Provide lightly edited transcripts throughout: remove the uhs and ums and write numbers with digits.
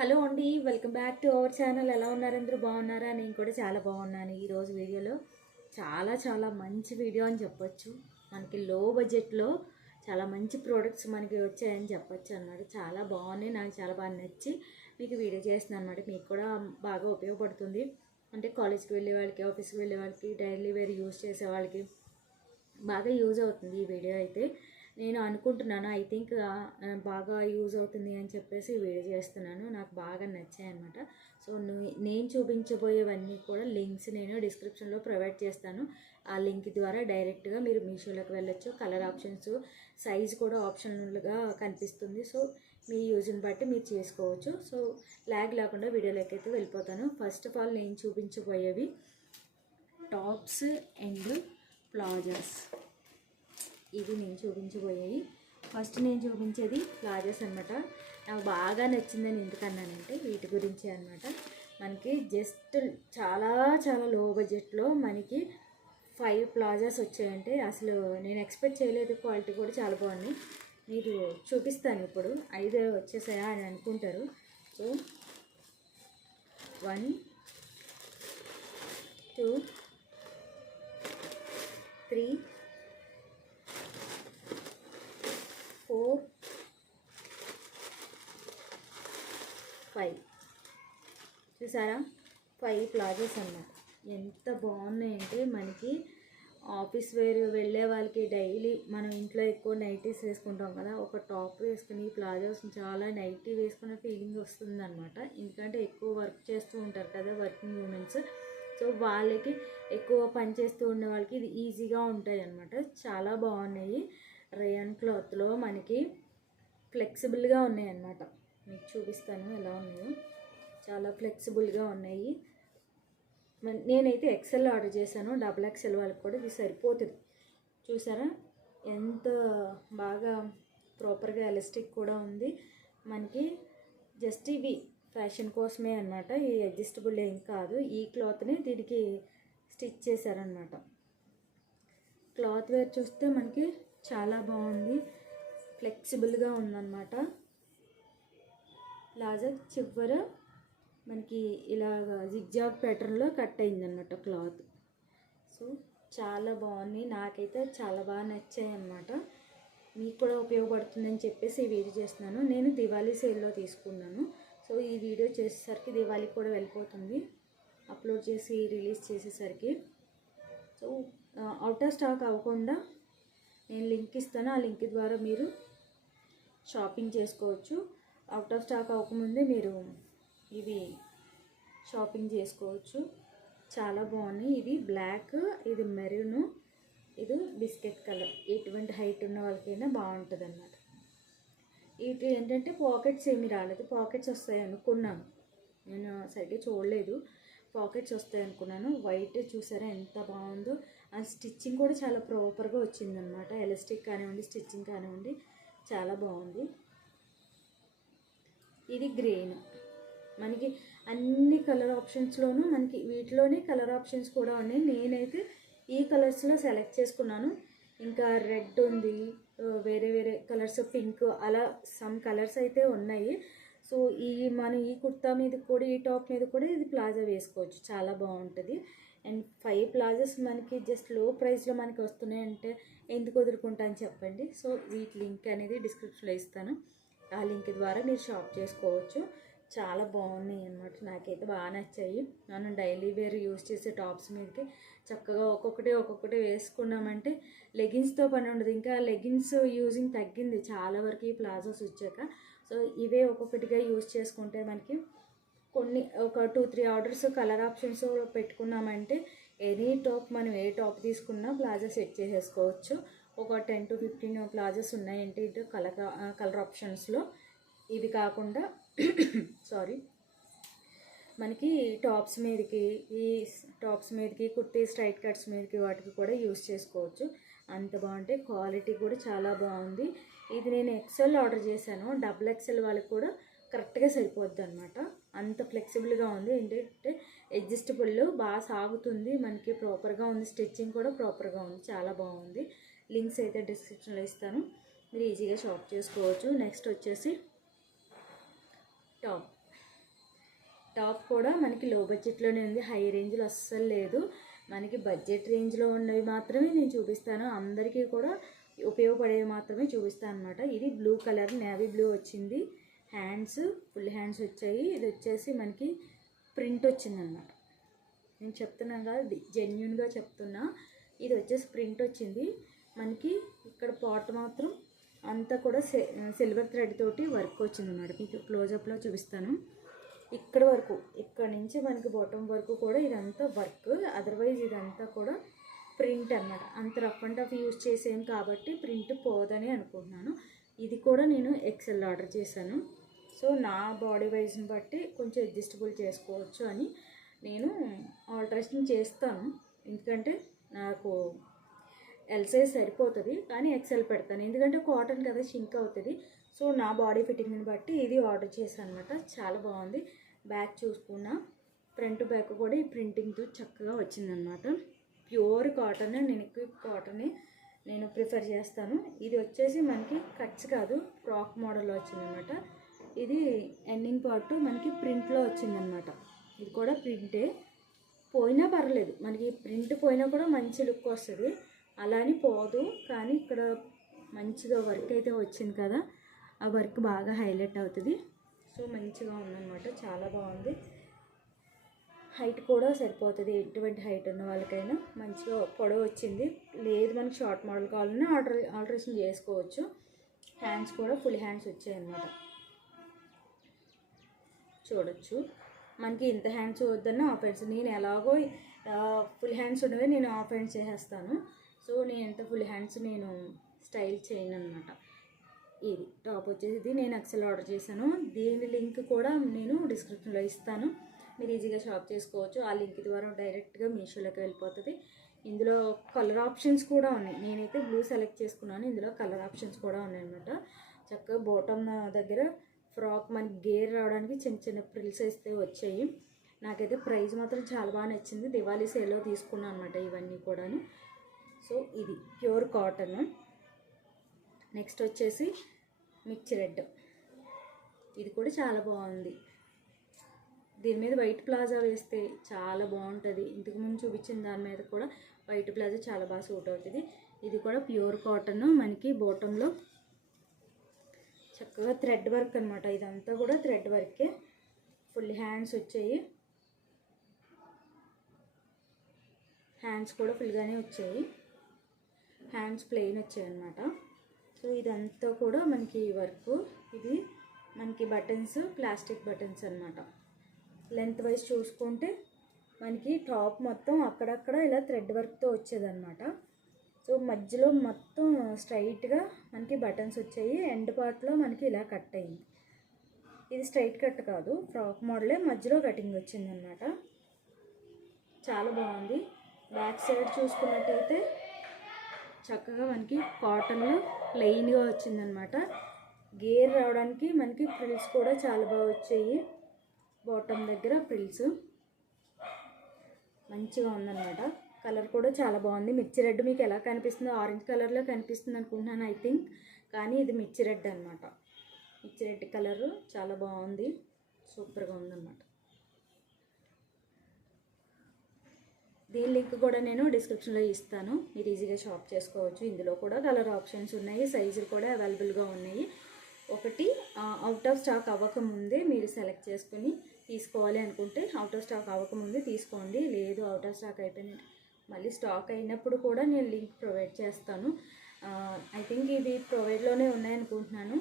Hello అండి, welcome back to our channel. ఎలా ఉన్నారు? అందరూ బాగున్నారా? నేను కూడా చాలా బాగున్నాను. ఈరోజు వీడియోలో చాలా మంచి వీడియో అని చెప్పొచ్చు. మనకి లో బడ్జెట్లో చాలా మంచి ప్రోడక్ట్స్ మనకి వచ్చాయని చెప్పొచ్చు అన్నమాట. చాలా బాగున్నాయి, నాకు చాలా బాగా నచ్చి మీకు వీడియో చేస్తున్నాను అనమాట. మీకు కూడా బాగా ఉపయోగపడుతుంది. అంటే కాలేజ్కి వెళ్ళే వాళ్ళకి, ఆఫీస్కి వెళ్ళే వాళ్ళకి, డైలీ వేర్ యూజ్ చేసే వాళ్ళకి బాగా యూజ్ అవుతుంది ఈ వీడియో అయితే. నేను అనుకుంటున్నాను, ఐ థింక్ బాగా యూజ్ అవుతుంది అని చెప్పేసి వీడియో చేస్తున్నాను. నాకు బాగా నచ్చాయి అనమాట. సో నేను చూపించబోయేవన్నీ కూడా లింక్స్ నేను డిస్క్రిప్షన్లో ప్రొవైడ్ చేస్తాను. ఆ లింక్ ద్వారా డైరెక్ట్గా మీరు మీషోలోకి వెళ్ళొచ్చు. కలర్ ఆప్షన్స్, సైజ్ కూడా ఆప్షనల్గా కనిపిస్తుంది. సో మీ యూజ్ని బట్టి మీరు చేసుకోవచ్చు. సో ల్యాగ్ లేకుండా వీడియోలోకి అయితే వెళ్ళిపోతాను. ఫస్ట్ ఆఫ్ ఆల్ నేను చూపించబోయేవి టాప్స్ అండ్ ప్లాజాస్. ఇవి నేను చూపించబోయేవి. ఫస్ట్ నేను చూపించేది ప్లాజాస్ అనమాట. నాకు బాగా నచ్చిందని ఎందుకన్నానంటే వీటి గురించి అనమాట. మనకి జస్ట్ చాలా లో బడ్జెట్లో మనకి 5 ప్లాజాస్ వచ్చాయంటే అసలు నేను ఎక్స్పెక్ట్ చేయలేదు. క్వాలిటీ కూడా చాలా బాగుంది. మీరు చూపిస్తాను. ఇప్పుడు 5 వచ్చేసాయా అని అనుకుంటారు. సో 1 2 3 4 5 చూసారా? 5 ప్లాజోస్ అన్నమాట. ఎంత బాగున్నాయంటే మనకి ఆఫీస్ వేర్ వెళ్ళే వాళ్ళకి డైలీ మనం ఇంట్లో ఎక్కువ నైటీస్ వేసుకుంటాం కదా, ఒక టాప్ వేసుకుని ప్లాజోస్ చాలా నైటీ వేసుకున్న ఫీలింగ్ వస్తుంది అనమాట. ఎందుకంటే ఎక్కువ వర్క్ చేస్తూ ఉంటారు కదా వర్కింగ్ ఉమెన్స్. సో వాళ్ళకి ఎక్కువ పని చేస్తూ ఉన్న వాళ్ళకి ఇది ఈజీగా ఉంటాయి అన్నమాట. చాలా బాగున్నాయి. రేయన్ క్లాత్లో మనకి ఫ్లెక్సిబుల్గా ఉన్నాయి అన్నమాట. మీకు చూపిస్తాను ఎలా ఉన్నాయో. చాలా ఫ్లెక్సిబుల్గా ఉన్నాయి. నేనైతే ఎక్సెల్ ఆర్డర్ చేశాను. డబుల్ ఎక్సెల్ వాళ్ళకి కూడా ఇది సరిపోతుంది. చూసారా ఎంత బాగా ప్రాపర్గా ఎలాస్టిక్ కూడా ఉంది. మనకి జస్ట్ ఇవి ఫ్యాషన్ కోసమే అన్నమాట. ఈ అడ్జస్టబుల్ ఏం కాదు. ఈ క్లాత్ని దీనికి స్టిచ్ చేశారనమాట. క్లాత్ వేర్ చూస్తే మనకి చాలా బాగుంది. ఫ్లెక్సిబుల్గా ఉందన్నమాట. ప్లాజా చివర మనకి ఇలాగ జిగ్జాగ్ ప్యాటర్న్లో కట్ అయిందన్నమాట క్లాత్. సో చాలా బాగుంది. నాకైతే చాలా బాగా నచ్చాయి అన్నమాట. మీకు కూడా ఉపయోగపడుతుందని చెప్పేసి ఈ వీడియో చేస్తున్నాను. నేను దివాళీ సేల్లో తీసుకున్నాను. సో ఈ వీడియో చేసేసరికి దివాళీ కూడా వెళ్ళిపోతుంది, అప్లోడ్ చేసి రిలీజ్ చేసేసరికి. సో అవుట్ ఆఫ్ స్టాక్ అవ్వకుండా నేను లింక్ ఇస్తాను. ఆ లింక్ ద్వారా మీరు షాపింగ్ చేసుకోవచ్చు. అవుట్ ఆఫ్ స్టాక్ అవ్వకముందే మీరు ఇవి షాపింగ్ చేసుకోవచ్చు. చాలా బాగున్నాయి. ఇది బ్లాక్, ఇది మెరూన్, ఇది బిస్కెట్ కలర్. ఎటువంటి హైట్ ఉన్న వాళ్ళకైనా బాగుంటుంది అన్నమాట. ఇది ఏంటంటే పాకెట్స్ ఏమి రాలేదు. పాకెట్స్ వస్తాయి అనుకున్నాను, నేను సరిగ్గా చూడలేదు. పాకెట్స్ వస్తాయి అనుకున్నాను. వైట్ చూసారా ఎంత బాగుందో. ఆ స్టిచ్చింగ్ కూడా చాలా ప్రాపర్గా వచ్చిందనమాట. ఎలాస్టిక్ కానివ్వండి, స్టిచ్చింగ్ కానివ్వండి చాలా బాగుంది. ఇది గ్రీన్. మనకి అన్ని కలర్ ఆప్షన్స్లోనూ మనకి వీటిలోనే కలర్ ఆప్షన్స్ కూడా ఉన్నాయి. నేనైతే ఈ కలర్స్లో సెలెక్ట్ చేసుకున్నాను. ఇంకా రెడ్ ఉంది, వేరే కలర్స్, పింక్, అలా సమ్ కలర్స్ అయితే ఉన్నాయి. సో మనం ఈ కుర్తా మీద కూడా, ఈ టాప్ మీద కూడా ఇది ప్లాజా వేసుకోవచ్చు. చాలా బాగుంటుంది. అండ్ 5 ప్లాజాస్ మనకి జస్ట్ లో ప్రైస్లో మనకి వస్తున్నాయంటే ఎందుకు వదులుకుంటాను చెప్పండి. సో వీటి లింక్ అనేది డిస్క్రిప్షన్లో ఇస్తాను. ఆ లింక్ ద్వారా మీరు షాప్ చేసుకోవచ్చు. చాలా బాగున్నాయి అన్నమాట. నాకైతే బాగా నచ్చాయి. మనం డైలీ వేర్ యూజ్ చేసే టాప్స్ మీదకి చక్కగా ఒక్కొక్కటి వేసుకున్నామంటే లెగిన్స్తో పని ఉండదు. ఇంకా లెగిన్స్ యూజింగ్ తగ్గింది చాలా వరకు ఈ ప్లాజోస్ వచ్చాక. సో ఇవే ఒక్కొక్కటిగా యూజ్ చేసుకుంటే మనకి కొన్ని ఒక 2-3 ఆర్డర్స్ కలర్ ఆప్షన్స్ పెట్టుకున్నామంటే ఎనీ టాప్ మనం ఏ టాప్ తీసుకున్నా ప్లాజా సెట్ చేసేసుకోవచ్చు. ఒక 10-15 ప్లాజాస్ ఉన్నాయంటే ఇటు కలర్ ఆప్షన్స్లో. ఇవి కాకుండా సారీ, మనకి టాప్స్ మీదకి కుర్తీ స్ట్రైట్ కట్స్ మీదకి వాటికి కూడా యూజ్ చేసుకోవచ్చు. అంత బాగుంటాయి. క్వాలిటీ కూడా చాలా బాగుంది. ఇది నేను ఎక్సెల్ ఆర్డర్ చేశాను. డబుల్ ఎక్సెల్ వాళ్ళకి కూడా కరెక్ట్గా సరిపోద్ది అనమాట. అంత ఫ్లెక్సిబుల్గా ఉంది. ఏంటంటే అడ్జస్టబుల్, బాగా సాగుతుంది, మనకి ప్రాపర్గా ఉంది. స్టిచ్చింగ్ కూడా ప్రాపర్గా ఉంది. చాలా బాగుంది. లింక్స్ అయితే డిస్క్రిప్షన్లో ఇస్తాను, మీరు ఈజీగా షాప్ చేసుకోవచ్చు. నెక్స్ట్ వచ్చేసి టాప్. టాప్ కూడా మనకి లో బడ్జెట్లోనే ఉంది, హై రేంజ్లో అస్సలు లేదు. మనకి బడ్జెట్ రేంజ్లో ఉన్నవి మాత్రమే నేను చూపిస్తాను, అందరికీ కూడా ఉపయోగపడేవి మాత్రమే చూపిస్తాను అనమాట. ఇది బ్లూ కలర్ నేవీ బ్లూ వచ్చింది. హ్యాండ్స్ ఫుల్ హ్యాండ్స్ వచ్చాయి. ఇది వచ్చేసి మనకి ప్రింట్ వచ్చిందనమాట. నేను చెప్తున్నాను కదా, జెన్యున్గా చెప్తున్నా. ఇది వచ్చేసి ప్రింట్ వచ్చింది మనకి. ఇక్కడ పాట్ మాత్రం అంతా కూడా సిల్వర్ థ్రెడ్ తోటి వర్క్ వచ్చిందన్నమాట. మీకు క్లోజప్లో చూపిస్తాను. ఇక్కడ వరకు, ఇక్కడ నుంచి మనకి బాటమ్ వరకు కూడా ఇదంతా వర్క్. అదర్వైజ్ ఇదంతా కూడా ప్రింట్ అన్నమాట. అంత రఫ్ అండ్ టఫ్ యూజ్ చేసాను కాబట్టి ప్రింట్ పోదని అనుకుంటున్నాను. ఇది కూడా నేను ఎక్సెల్ ఆర్డర్ చేశాను. సో నా బాడీ వైజ్ని బట్టి కొంచెం అడ్జస్టబుల్ చేసుకోవచ్చు అని నేను ఆల్టరేషన్ చేస్తాను. ఎందుకంటే నాకు ఎల్ సైజ్ సరిపోతుంది, కానీ ఎక్సెల్ పెడతాను. ఎందుకంటే కాటన్ కదా, షింక్ అవుతుంది. సో నా బాడీ ఫిట్టింగ్ని బట్టి ఇది ఆర్డర్ చేశాను అనమాట. చాలా బాగుంది. బ్యాక్ చూసుకున్నా, ఫ్రంట్ బ్యాక్ కూడా ఈ ప్రింటింగ్తో చక్కగా వచ్చిందనమాట. Pure cotton. నేను ఎక్కువ కాటనే నేను ప్రిఫర్ చేస్తాను. ఇది వచ్చేసి మనకి కట్స్ కాదు, ఫ్రాక్ మోడల్లో వచ్చిందనమాట. ఇది ఎండింగ్ పార్ట్ మనకి ప్రింట్లో వచ్చిందనమాట. ఇది కూడా ప్రింటే, పోయినా పర్లేదు, మనకి ప్రింట్ పోయినా కూడా మంచి లుక్ వస్తుంది, అలా అని పోదు. కానీ ఇక్కడ మంచిగా వర్క్ అయితే వచ్చింది కదా, ఆ వర్క్ బాగా హైలైట్ అవుతుంది. సో మంచిగా ఉందన్నమాట, చాలా బాగుంది. హైట్ కూడా సరిపోతుంది, ఎటువంటి హైట్ ఉన్న వాళ్ళకైనా. మంచిగా పొడవు వచ్చింది. లేదు మనకి షార్ట్ మోడల్ కావాలన్నా ఆల్టరేషన్ చేసుకోవచ్చు. హ్యాండ్స్ కూడా ఫుల్ హ్యాండ్స్ వచ్చాయన్నమాట, చూడొచ్చు. మనకి ఇంత హ్యాండ్స్ వద్దన్న హాఫ్ హ్యాండ్స్, నేను ఎలాగో ఫుల్ హ్యాండ్స్ ఉన్నవే నేను హాఫ్ హ్యాండ్స్ చేసేస్తాను. సో నేను ఎంత ఫుల్ హ్యాండ్స్ నేను స్టైల్ చేయను అనమాట. ఇది టాప్ వచ్చేసి ఇది నేను ఎక్సెల్ ఆర్డర్ చేశాను. దీని లింక్ కూడా నేను డిస్క్రిప్షన్లో ఇస్తాను, మీరు ఈజీగా షాప్ చేసుకోవచ్చు. ఆ లింక్ ద్వారా డైరెక్ట్గా మీషోలోకి వెళ్ళిపోతుంది. ఇందులో కలర్ ఆప్షన్స్ కూడా ఉన్నాయి. నేనైతే బ్లూ సెలెక్ట్ చేసుకున్నాను, ఇందులో కలర్ ఆప్షన్స్ కూడా ఉన్నాయి అనమాట. చక్కగా బాటమ్ దగ్గర ఫ్రాక్ మనకి గేర్ రావడానికి చిన్న చిన్న ప్రిల్స్ అయితే వచ్చాయి. నాకైతే ప్రైస్ మాత్రం చాలా బాగా నచ్చింది. దివాళీ సేల్లో తీసుకున్నాను అనమాట ఇవన్నీ కూడాను. సో ఇది ప్యూర్ కాటన్. నెక్స్ట్ వచ్చేసి మిర్చి రెడ్. ఇది కూడా చాలా బాగుంది. దీని మీద వైట్ ప్లాజా వేస్తే చాలా బాగుంటుంది. ఇంతకుముందు చూపించిన దాని మీద కూడా వైట్ ప్లాజా చాలా బాగా సూట్ అవుతుంది. ఇది కూడా ప్యూర్ కాటన్. మనకి బాటంలో చక్కగా థ్రెడ్ వర్క్ అనమాట. ఇదంతా కూడా థ్రెడ్ వర్కే. ఫుల్ హ్యాండ్స్ వచ్చాయి, హ్యాండ్స్ కూడా ఫుల్గానే వచ్చాయి. హ్యాండ్స్ ప్లెయిన్ వచ్చాయి అన్నమాట. సో ఇదంతా కూడా మనకి వర్క్. ఇది మనకి బటన్స్ ప్లాస్టిక్ బటన్స్ అనమాట. లెంత్ వైజ్ చూసుకుంటే మనకి టాప్ మొత్తం అక్కడక్కడ ఇలా థ్రెడ్ వర్క్తో వచ్చేదన్నమాట. సో మధ్యలో మొత్తం స్ట్రైట్గా మనకి బటన్స్ వచ్చాయి. ఎండ్ పార్ట్లో మనకి ఇలా కట్ అయింది. ఇది స్ట్రైట్ కట్ కాదు, ఫ్రాక్ మోడలే, మధ్యలో కటింగ్ వచ్చిందనమాట. చాలా బాగుంది. బ్యాక్ సైడ్ చూసుకున్నట్టయితే చక్కగా మనకి కాటన్లో ప్లెయిన్గా వచ్చిందనమాట. గేర్ రావడానికి మనకి ఫ్రిల్స్ కూడా చాలా బాగా వచ్చాయి. బాటమ్ దగ్గర ఫ్రిల్స్ మంచిగా ఉందన్నమాట. కలర్ కూడా చాలా బాగుంది. మిర్చి రెడ్ మీకు ఎలా కనిపిస్తుందో, ఆరెంజ్ కలర్లో కనిపిస్తుంది అనుకుంటున్నాను ఐ థింక్, కానీ ఇది మిర్చి రెడ్ అనమాట. మిర్చి రెడ్ కలరు చాలా బాగుంది, సూపర్గా ఉందన్నమాట. దీని లింక్ కూడా నేను డిస్క్రిప్షన్లో ఇస్తాను, మీరు ఈజీగా షాప్ చేసుకోవచ్చు. ఇందులో కూడా కలర్ ఆప్షన్స్ ఉన్నాయి, సైజులు కూడా అవైలబుల్గా ఉన్నాయి. ఒకటి అవుట్ ఆఫ్ స్టాక్ అవ్వకముందే మీరు సెలెక్ట్ చేసుకుని తీసుకోవాలి అనుకుంటే అవుట్ ఆఫ్ స్టాక్ అవ్వకముందే తీసుకోండి. లేదు అవుట్ ఆఫ్ స్టాక్ అయిపోయింది, మళ్ళీ స్టాక్ అయినప్పుడు కూడా నేను లింక్ ప్రొవైడ్ చేస్తాను. ఐ థింక్ ఇవి ప్రొవైడ్లోనే ఉన్నాయనుకుంటున్నాను.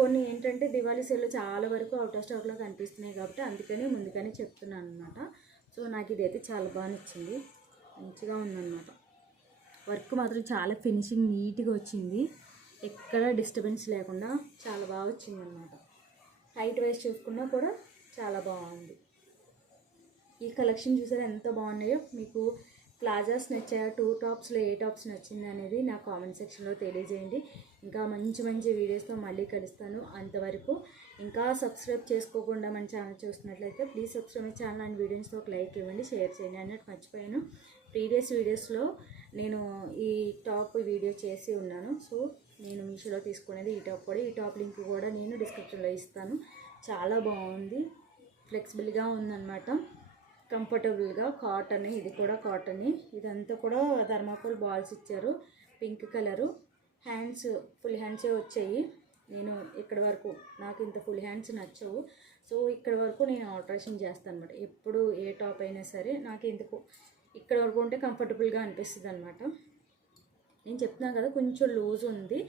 కొన్ని ఏంటంటే దివాళీ సేల్లో చాలా వరకు అవుట్ ఆఫ్ స్టాక్లో కనిపిస్తున్నాయి కాబట్టి అందుకనే ముందుగానే చెప్తున్నాను అనమాట. సో నాకు ఇదైతే చాలా బాగా నచ్చింది, మంచిగా ఉందన్నమాట. వర్క్ మాత్రం చాలా ఫినిషింగ్ నీట్గా వచ్చింది, ఎక్కడ డిస్టర్బెన్స్ లేకుండా చాలా బాగా వచ్చిందన్నమాట. హైట్ వైజ్ చూసుకున్నా కూడా చాలా బాగుంది. ఈ కలెక్షన్ చూసారా ఎంత బాగున్నాయో. మీకు ప్లాజాస్ నచ్చాయా, టూ టాప్స్లో ఏ టాప్స్ నచ్చింది అనేది నా కామెంట్ సెక్షన్లో తెలియజేయండి. ఇంకా మంచి మంచి వీడియోస్తో మళ్ళీ కలుస్తాను. అంతవరకు ఇంకా సబ్స్క్రైబ్ చేసుకోకుండా మన ఛానల్ చూస్తున్నట్లయితే please subscribe my channel and వీడియోస్తో ఒక లైక్ ఇవ్వండి, షేర్ చేయండి. అన్నట్టు మర్చిపోయాను, ప్రీవియస్ వీడియోస్లో నేను ఈ టాప్ వీడియో చేసి ఉన్నాను. సో నేను మీషోలో తీసుకునేది ఈ టాప్ కూడా. ఈ టాప్ లింక్ కూడా నేను డిస్క్రిప్షన్లో ఇస్తాను. చాలా బాగుంది, ఫ్లెక్సిబుల్గా ఉందన్నమాట, కంఫర్టబుల్గా. కాటన్, ఇది కూడా కాటన్. ఇదంతా కూడా థర్మాకోల్ బాల్స్ ఇచ్చారు, పింక్ కలరు. హ్యాండ్స్ ఫుల్ హ్యాండ్సే వచ్చాయి. నేను ఇక్కడ వరకు నాకు ఇంత ఫుల్ హ్యాండ్స్ నచ్చవు, సో ఇక్కడ వరకు నేను ఆల్టరేషన్ చేస్తాను అనమాట. ఎప్పుడు ఏ టాప్ అయినా సరే నాకు ఎందుకు ఇక్కడ వరకు ఉంటే కంఫర్టబుల్గా అనిపిస్తుంది అనమాట. నేను చెప్తున్నాను కదా కొంచెం లూజ్ ఉంది,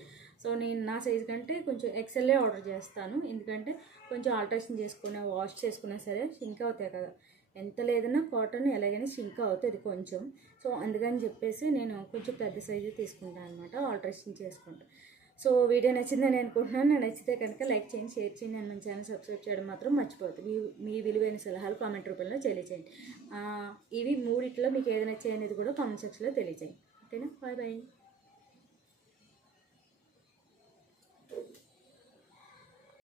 సో నేను నా సైజు కంటే కొంచెం ఎక్సెల్లే ఆర్డర్ చేస్తాను. ఎందుకంటే కొంచెం ఆల్టరేషన్ చేసుకున్నా వాష్ చేసుకున్నా సరే షింక్ అవుతాయి కదా, ఎంత లేదన్నా కాటన్ ఎలాగైనా షింక్ అవుతుంది కొంచెం. సో అందుకని చెప్పేసి నేను కొంచెం పెద్ద సైజు తీసుకుంటాను అనమాట, ఆల్టరేషన్ చేసుకుంటాను. సో వీడియో నచ్చిందని అనుకుంటున్నాను. నచ్చితే కనుక లైక్ చేయండి, షేర్ చేయండి, అండ్ మన ఛానల్ సబ్స్క్రైబ్ చేయడం మాత్రం మర్చిపోతుంది. మీ విలువైన సలహాలు కామెంట్ రూపంలో తెలియజేయండి. ఇవి మూడిట్లో మీకు ఏది నచ్చాయి అనేది కూడా కామెంట్ సెక్షన్లో తెలియజేయండి. ఓకేనా? Bye bye.